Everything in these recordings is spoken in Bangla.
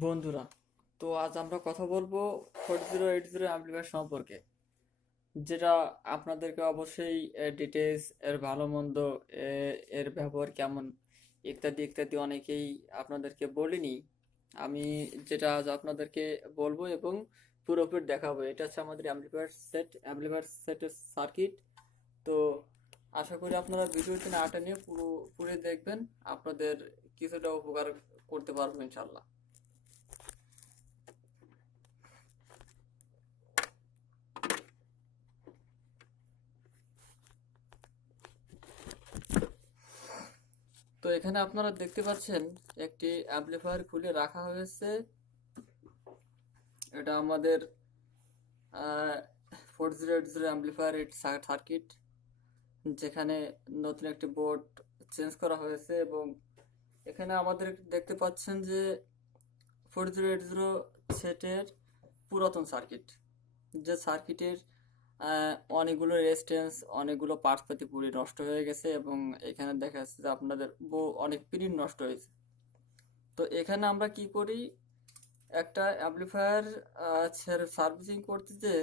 বন্ধুরা, তো আজ আমরা কথা বলবো 4080 অ্যাম্প্লিফায়ার সম্পর্কে, যেটা আপনাদেরকে অবশ্যই ডিটেলস এর ভালো মন্দ এর ব্যবহার কেমন ইত্যাদি ইত্যাদি অনেকেই আপনাদেরকে বলিনি। আমি যেটা আজ আপনাদেরকে বলবো এবং পুরোপুরি দেখাবো, এটা হচ্ছে আমাদের অ্যাম্প্লিফায়ার সেটের সার্কিট। তো আশা করি আপনারা ভিডিওটি না টেনে পুরো দেখবেন, আপনাদের কিছুটা উপকার করতে পারবো ইনশাল্লাহ। তো এখানে আপনারা দেখতে পাচ্ছেন একটি অ্যাম্পলিফায়ার খুলে রাখা হয়েছে। এটা আমাদের 4080 অ্যাম্পলিফায়ার সার্কিট, যেখানে নতুন একটি বোর্ড চেঞ্জ করা হয়েছে। এবং এখানে আমাদের দেখতে পাচ্ছেন যে 4080 সেটের পুরাতন সার্কিট, যে সার্কিটের অনেকগুলো রেজিস্ট্যান্স, অনেকগুলো পার্টসপাতি পুরি নষ্ট হয়ে গেছে এবং এখানে দেখা যাচ্ছে যে আপনাদের অনেক পিন নষ্ট হয়েছে। তো এখানে আমরা কি করি, একটা অ্যাম্পলিফায়ার সার্ভিসিং করতে যে,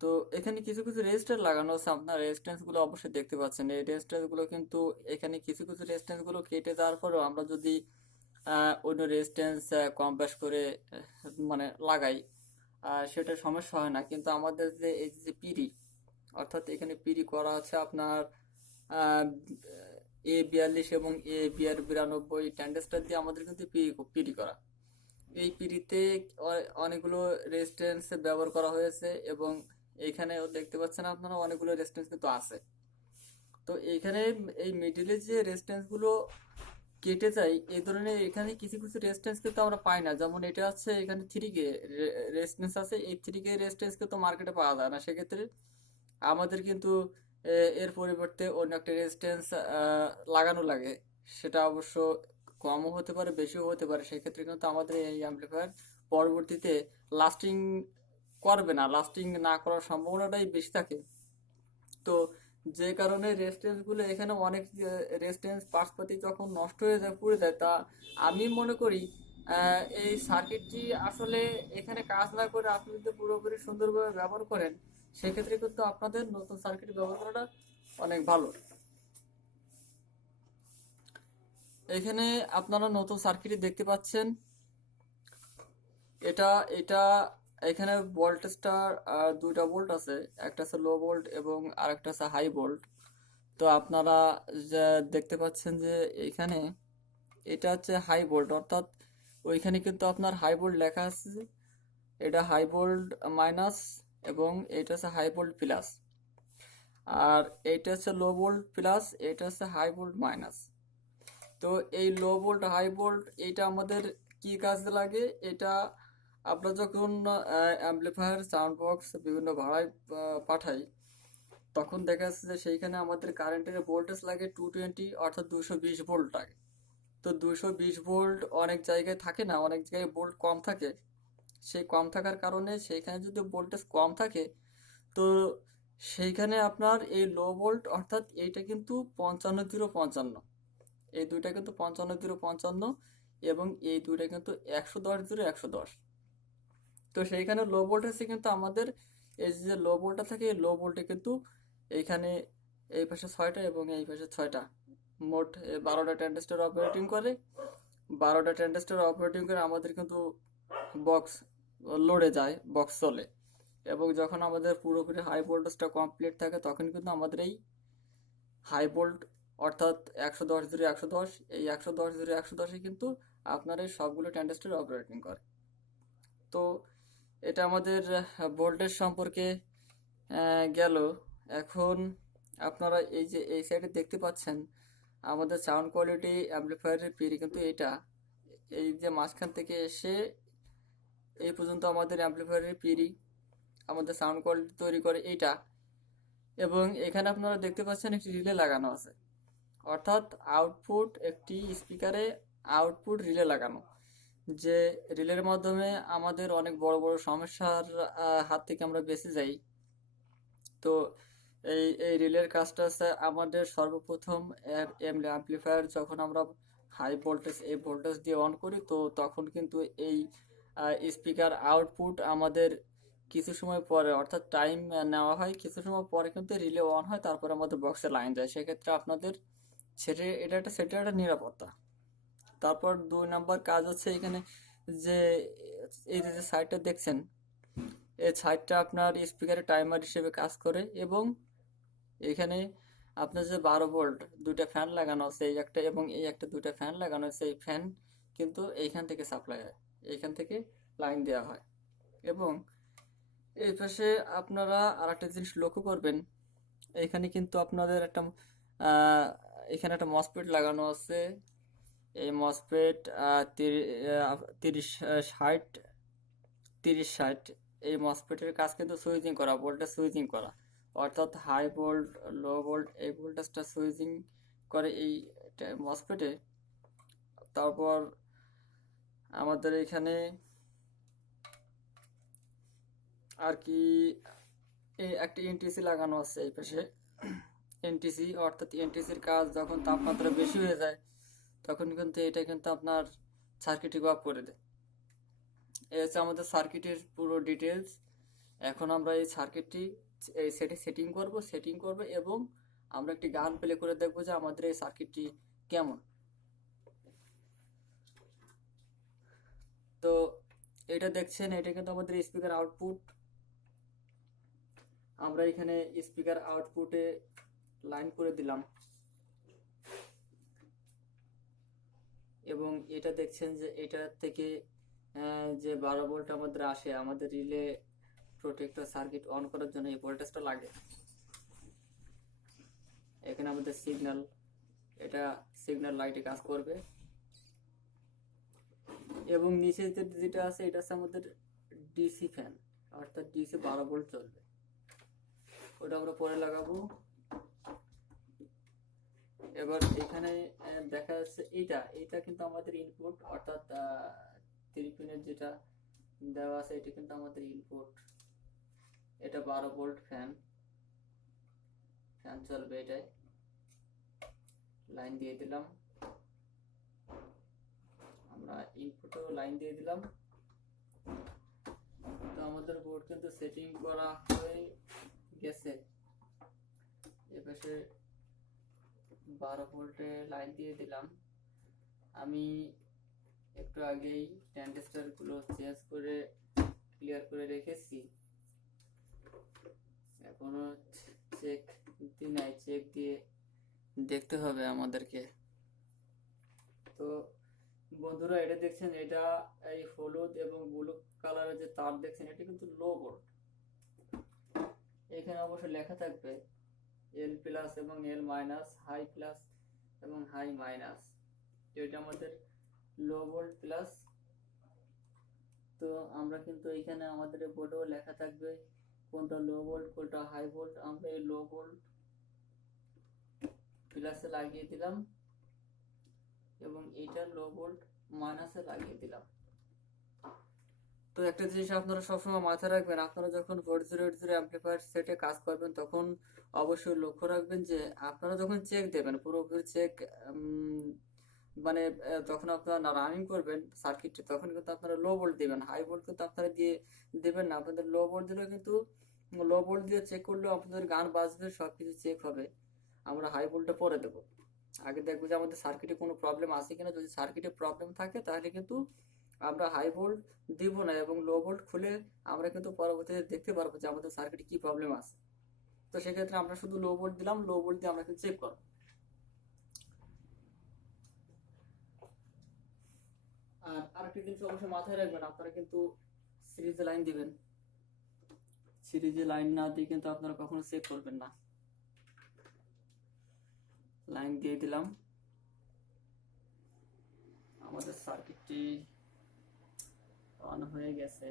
তো এখানে কিছু কিছু রেজিস্ট্যান্স লাগানো আছে। আপনার রেজিস্ট্যান্স গুলো অবশ্যই দেখতে পাচ্ছেন। এই রেজিস্ট্যান্স গুলো কিন্তু এখানে কিছু কিছু রেজিস্ট্যান্স গুলো কেটে দেওয়ার পরেও আমরা যদি অন্য রেজিস্ট্যান্স কম বেশ করে মানে লাগাই, সেটা সমস্যা হয় না। কিন্তু আমাদের যে এই যে পিরি, অর্থাৎ এখানে পিরি করা আছে আপনার A42 এবং A92 ট্যান্ডেস্টার দিয়ে আমাদের কিন্তু পিরি করা। এই পিরিতে অনেকগুলো রেজিস্ট্যান্স ব্যবহার করা হয়েছে এবং এইখানেও দেখতে পাচ্ছেন আপনারা অনেকগুলো রেজিস্ট্যান্স কিন্তু আছে। তো এইখানে এই মিডিলে যে রেজিস্ট্যান্স গুলো কেটে যায়, এই ধরনের এখানে কিছু কিছু রেজিস্ট্যান্স কিন্তু আমরা পাই না। যেমন এটা আছে, এখানে 3K রেজিস্ট্যান্স আছে, এই 3K রেজিস্ট্যান্স কিন্তু মার্কেটে পাওয়া যায় না। সেক্ষেত্রে আমাদের কিন্তু এর পরিবর্তে অন্য একটা রেজিস্ট্যান্স লাগানো লাগে। সেটা অবশ্য কমও হতে পারে, বেশিও হতে পারে। সেক্ষেত্রে কিন্তু আমাদের এই অ্যাম্পলিফায়ার পরবর্তীতে লাস্টিং করবে না, লাস্টিং না করার সম্ভাবনাটাই বেশি থাকে। তো যে কারণে রেজিস্ট্যান্স গুলো এখানে অনেক রেজিস্ট্যান্স পার্টসপাতি যখন নষ্ট হয়ে যায়, পুড়ে যায়, তা আমি মনে করি এই সার্কিটটি আসলে এখানে কাজ না করে আপনি যদি পুরোপুরি সুন্দরভাবে ব্যবহার করেন, সেক্ষেত্রে কিন্তু আপনাদের নতুন সার্কিট ব্যবহার করাটা অনেক ভালো। এখানে আপনারা নতুন সার্কিট দেখতে পাচ্ছেন। এটা এটা এখানে ভোল্টেজটা দুইটা ভোল্ট আছে, একটা আছে লো ভোল্ট এবং আরেকটা আছে হাই ভোল্ট। তো আপনারা যা দেখতে পাচ্ছেন যে এখানে এটা হচ্ছে হাই ভোল্ট, অর্থাৎ ওইখানে কিন্তু আপনার হাই ভোল্ট লেখা আছে, এটা হাই ভোল্ট মাইনাস এবং এটা হচ্ছে হাই ভোল্ট প্লাস। আর এইটা হচ্ছে লো ভোল্ট প্লাস, এটা হচ্ছে হাই ভোল্ট মাইনাস। তো এই লো ভোল্ট হাই ভোল্ট এইটা আমাদের কি কাজে লাগে, এটা আমরা যখন অ্যাম্পলিফায়ার সাউন্ড বক্স বিভিন্ন ভাড়ায় পাঠাই, তখন দেখা যাচ্ছে যে সেইখানে আমাদের কারেন্টের ভোল্টেজ লাগে 220, অর্থাৎ 220 ভোল্ট লাগে। তো 220 ভোল্ট অনেক জায়গায় থাকে না, অনেক জায়গায় ভোল্ট কম থাকে। সেই কম থাকার কারণে সেইখানে যদি ভোল্টেজ কম থাকে, তো সেইখানে আপনার এই লো ভোল্ট, অর্থাৎ এইটা কিন্তু 55 0 55, এই দুইটা কিন্তু 55 0 55 এবং এই দুইটা কিন্তু 110 0 110। তো সেইখানে লো ভোল্টেজে কিন্তু আমাদের এই যে লো ভোল্টটা থাকে, এই লো ভোল্টে কিন্তু এইখানে এই পাশে 6টা এবং এই পাশে 6টা, মোট 12টা ট্রানজিস্টর অপারেটিং করে। 12টা ট্রানজিস্টর অপারেটিং করে আমাদের কিন্তু বক্স লোডে যায়, বক্স চলে। এবং যখন আমাদের পুরোপুরি হাই ভোল্টেজটা কমপ্লিট থাকে, তখন কিন্তু আমাদের এই হাই ভোল্ট, অর্থাৎ 110 0 110, এই 110 0 110-এ কিন্তু আপনার এই সবগুলো ট্রানজিস্টর অপারেটিং করে। তো এটা আমাদের ভোল্টেজ সম্পর্কে গেল। এখন আপনারা এই যে এই সাইডে দেখতে পাচ্ছেন আমাদের সাউন্ড কোয়ালিটি অ্যাম্পলিফায়ারের পিরি কিন্তু এটা, এই যে মাঝখান থেকে এসে এই পর্যন্ত আমাদের অ্যাম্পলিফায়ারের পিরি আমাদের সাউন্ড কোয়ালিটি তৈরি করে এইটা। এবং এখানে আপনারা দেখতে পাচ্ছেন একটি রিলে লাগানো আছে, অর্থাৎ আউটপুট একটি স্পিকারে আউটপুট রিলে লাগানো, যে রিলের মাধ্যমে আমাদের অনেক বড় বড় সমস্যার হাত থেকে আমরা বেঁচে যাই। তো এই রিলের কাজটা হচ্ছে আমাদের সর্বপ্রথম অ্যাম্পলিফায়ার যখন আমরা হাই ভোল্টেজ এই ভোল্টেজ দিয়ে অন করি, তো তখন কিন্তু এই স্পিকার আউটপুট আমাদের কিছু সময় পরে, অর্থাৎ টাইম নেওয়া হয়, কিছু সময় পরে কিন্তু রিলে অন হয়, তারপর আমাদের বক্সে লাইন যায়। সেক্ষেত্রে আপনাদের সেটা একটা নিরাপত্তা। তারপর 2 নাম্বার কাজ হচ্ছে এখানে যে এই যে সাইডটা দেখছেন, এই সাইডটা আপনার স্পিকারের টাইমার হিসেবে কাজ করে, এবং এখানে আপনার যে 12 ভোল্ট দুইটা ফ্যান লাগানো আছে, এই একটা এবং এই একটা, দুইটা ফ্যান লাগানো আছে। এই ফ্যান কিন্তু এইখান থেকে সাপ্লাই হয়, এইখান থেকে লাইন দেওয়া হয়। এবং এই পাশে আপনারা আর একটা জিনিস লক্ষ্য করবেন, এখানে কিন্তু আপনাদের একটা আহ, এখানে একটা মসফেট লাগানো আছে। এই মসফেট 30 60 30 60, এই মসফেটের কাজ কিন্তু সুইচিং করা, ভোল্টেজ সুইচিং করা, অর্থাৎ হাই ভোল্ট লো ভোল্ট এই ভোল্টেজটা সুইচিং করে এই মসফেটে। তারপর আমাদের এখানে আর কি এই একটা এনটিসি লাগানো আছে এই পাশে। এনটিসি অর্থাৎ এনটিসির কাজ যখন তাপমাত্রা বেশি হয়ে যায়, তখন কিন্তু এটা কিন্তু আপনার সার্কিটকে অফ করে দেয়। এই হচ্ছে আমাদের সার্কিটের পুরো ডিটেলস। এখন আমরা এই সার্কিটটি এই সেটিং করব এবং আমরা একটি গান প্লে করে দেখবো যে আমাদের এই সার্কিটটি কেমন। তো এটা দেখছেন, এটা কিন্তু আমাদের স্পিকার আউটপুট। আমরা এখানে স্পিকার আউটপুটে লাইন করে দিলাম, এবং এটা দেখছেন যে এটা থেকে যে 12 ভোল্ট আমাদের আসে, আমাদের রিলে প্রোটেক্টর সার্কিট অন করার জন্য এই ভোল্টেজটা লাগে। এখানে আমাদের সিগন্যাল, এটা সিগন্যাল লাইটে কাজ করবে। এবং নিচে যেটা আছে এটা হচ্ছে আমাদের ডিসি ফ্যান, অর্থাৎ ডিসি 12 ভোল্ট চলবে, ওটা আমরা পরে লাগাবো। এবার এখানে দেখা যাচ্ছে এইটা কিন্তু আমাদের ইনপুট, অর্থাৎ 3 পিনের যেটা দেওয়া আছে এটা কিন্তু আমাদের ইনপুট। এটা 12 ভোল্ট ফ্যান চলবে, এটাই লাইন দিয়ে দিলাম। আমরা ইনপুটেও লাইন দিয়ে দিলাম। তো আমাদের বোর্ড কিন্তু সেটিং করা হয়ে গেছে। এপাশে 12 ভোল্টে লাইন দিয়ে দিলাম। আমি একটু আগেই ট্রানজিস্টর গুলো চেঞ্জ করে ক্লিয়ার করে রেখেছি, এখনো চেক দিয়ে দেখতে হবে আমাদেরকে। তো বন্ধুরা, এটা দেখছেন, এটা এই হলুদ এবং ব্লু কালারের যে তার দেখছেন, এটা কিন্তু লো ভোল্ট। এখানে অবশ্য লেখা থাকবে এল প্লাস এবং এল মাইনাস, হাই প্লাস এবং হাই মাইনাস। এটা আমাদের লো ভোল্ট প্লাস। তো আমরা কিন্তু এখানে আমাদের বোর্ডেও লেখা থাকবে কোনটা লো ভোল্ট কোনটা হাই ভোল্ট। আমরা এই লো ভোল্ট প্লাসে লাগিয়ে দিলাম এবং এইটা লো ভোল্ট মাইনাসে লাগিয়ে দিলাম। তো একটা জিনিস আপনারা সবসময় মাথায় রাখবেন, আপনারা যখন 4080 অ্যাম্পলিফায়ার সেটে কাজ করবেন তখন অবশ্যই লক্ষ্য রাখবেন যে আপনারা যখন চেক দেবেন, পুরোপুরি চেক মানে যখন আপনারা রানিং করবেন সার্কিটটি, তখন কিন্তু আপনারা লো ভোল্ট দিবেন, হাই ভোল্ট কিন্তু আপনারা দেবেন না। আপনাদের লো ভোল্ট দিলেও কিন্তু, লো ভোল্ট দিয়ে চেক করলেও আপনাদের গান বাজবে, সবকিছু চেক হবে। আমরা হাই ভোল্টটা পরে দেবো, আগে দেখবো যে আমাদের সার্কিটে কোনো প্রবলেম আছে কিনা। যদি সার্কিটে প্রবলেম থাকে তাহলে কিন্তু আমরা হাই ভোল্ট দিব না, এবং লো ভোল্ট খুলে আমরা কিন্তু পরবর্তীতে দেখতে পারবো যে আমাদের সার্কিটে কি প্রবলেম আছে। তো সেক্ষেত্রে আমরা শুধু লো ভোল্ট দিলাম, লো ভোল্ট দিয়ে আমরা কিন্তু চেক করবো। আর আরেকটা জিনিস অবশ্যই মাথায় রাখবেন, আপনারা কিন্তু সিরিজে লাইন দিবেন, সিরিজে লাইন না দিয়ে কিন্তু আপনারা কখনো চেক করবেন না। লাইন দিয়ে দিলাম, আমাদের সার্কিটটি অন হয়ে গেছে।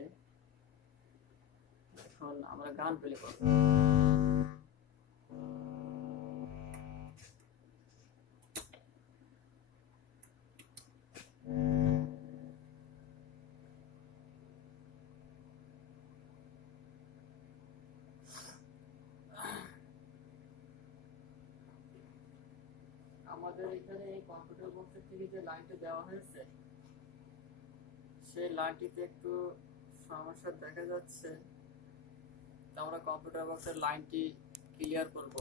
এখন আমরা গান প্লে করব। আমাদের এখানে এই কম্পিউটার বক্সের থেকে যে লাইনটা দেওয়া হয়েছে সেই লাইনটিতে একটু সমস্যা দেখা যাচ্ছে, তো আমরা কম্পিউটার বক্সের লাইনটি ক্লিয়ার করব।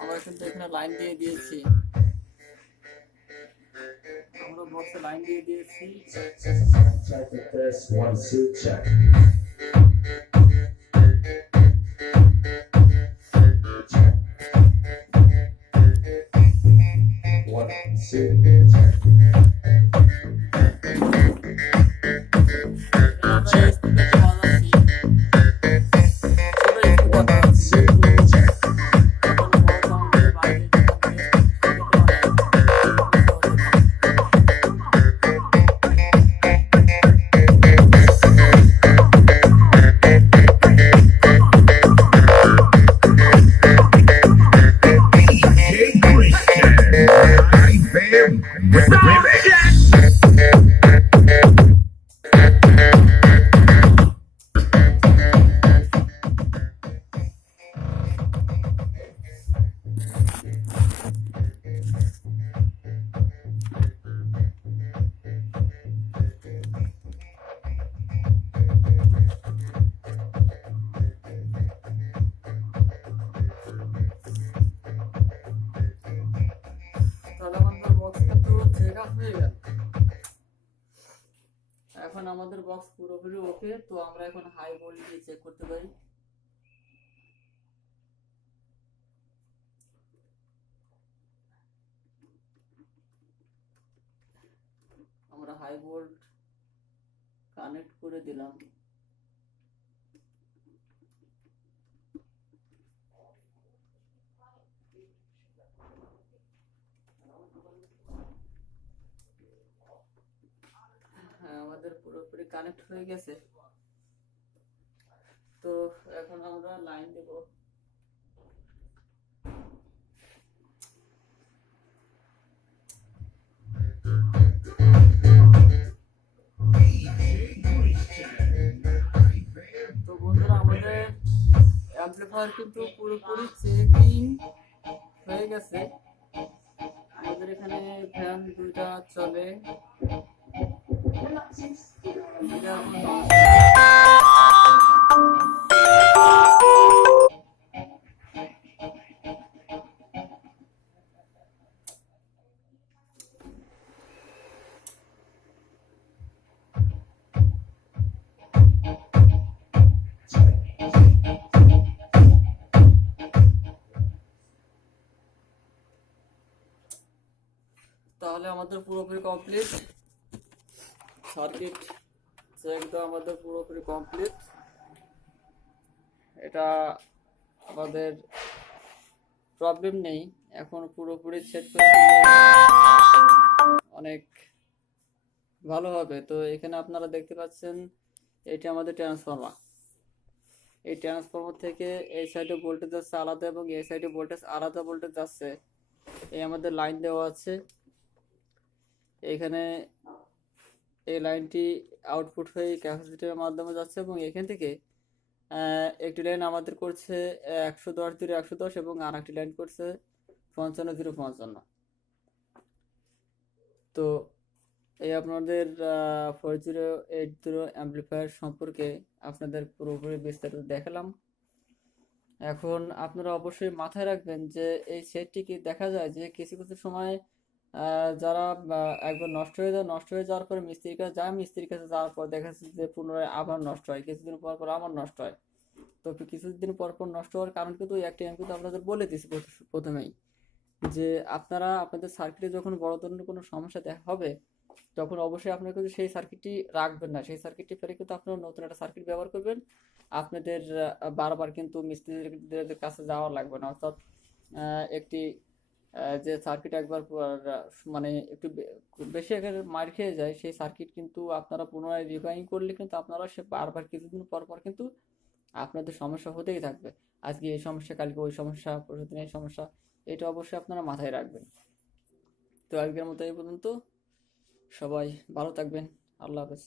আমরা কিন্তু এখানে লাইন দিয়ে দিয়েছি, আমরা বক্সে লাইন দিয়ে দিয়েছি। Check the test, 1 2 check. Check. 1 2 check. এখন আমাদের বক্স পুরোপুরি ওকে, তো আমরা এখন হাই ভোল্টেজ চেক করতে পারি। আমরা হাই ভোল্ট কানেক্ট করে দিলাম। আমাদের পুরোপুরি কানেক্ট হয়ে গেছে, তো এখন আমরা লাইন দেব। তো বন্ধুরা, আমাদের অ্যাম্পলিফায়ার কিন্তু পুরোপুরি চেকিং হয়ে গেছে। আমাদের এখানে ফ্যান দুইটা চলে, তাহলে আমাদের পুরোপুরি কমপ্লিট। সার্কিট চেক তো আমাদের পুরোপুরি কমপ্লিট। এটা আমাদের প্রবলেম নেই, এখন পুরোপুরি সেট করে অনেক ভালো হবে। তো এখানে আপনারা দেখতে পাচ্ছেন এটি আমাদের ট্রান্সফরমার। এই ট্রান্সফরমার থেকে এই সাইডে ভোল্টেজ যাচ্ছে আলাদা এবং এই সাইডে ভোল্টেজ আলাদা ভোল্টেজ যাচ্ছে। এই আমাদের লাইন দেওয়া আছে এখানে। এই লাইনটি আউটপুট হয়ে ক্যাপাসিটরের মাধ্যমে যাচ্ছে এবং এখান থেকে একটি লাইন আমাদের করছে 110/110 এবং আর একটি লাইন করছে 55/55। তো এই আপনাদের 4080 অ্যাম্পলিফায়ার সম্পর্কে আপনাদের পুরোপুরি বিস্তারিত দেখালাম। এখন আপনারা অবশ্যই মাথায় রাখবেন যে এই সেটটিকে দেখা যায় যে কিছু কিছু সময় যারা একবার নষ্ট হয়ে যাওয়ার পরে মিস্ত্রির কাছে যায়, মিস্ত্রির কাছে যাওয়ার পর দেখা যাচ্ছে যে পুনরায় আবার নষ্ট হয়, কিছুদিন পর পর আবার নষ্ট হয়। তো কিছুদিন পর পর নষ্ট হওয়ার কারণ কিন্তু একটা আমি কিন্তু আপনাদের বলে দিচ্ছি প্রথমেই, যে আপনারা আপনাদের সার্কিটে যখন বড় ধরনের কোনো সমস্যা দেখা হবে তখন অবশ্যই আপনারা কিন্তু সেই সার্কিটটি রাখবেন না। সেই সার্কিটটি ফেলে কিন্তু আপনারা নতুন একটা সার্কিট ব্যবহার করবেন। আপনাদের বারবার কিন্তু মিস্ত্রিদের কাছে যাওয়া লাগবে না। অর্থাৎ একটি যে সার্কিট একবার মানে একটু বেশি আকারে মার খেয়ে যায় সেই সার্কিট কিন্তু আপনারা পুনরায় রিপেয়ারিং করলে কিন্তু আপনারা সে বারবার কিছুদিন পর পর কিন্তু আপনাদের সমস্যা হতেই থাকবে। আজকে এই সমস্যা, কালকে ওই সমস্যা, পরশুদিন এই সমস্যা। এটা অবশ্যই আপনারা মাথায় রাখবেন। তো আজকের মতো এই পর্যন্ত। সবাই ভালো থাকবেন। আল্লাহ হাফেজ।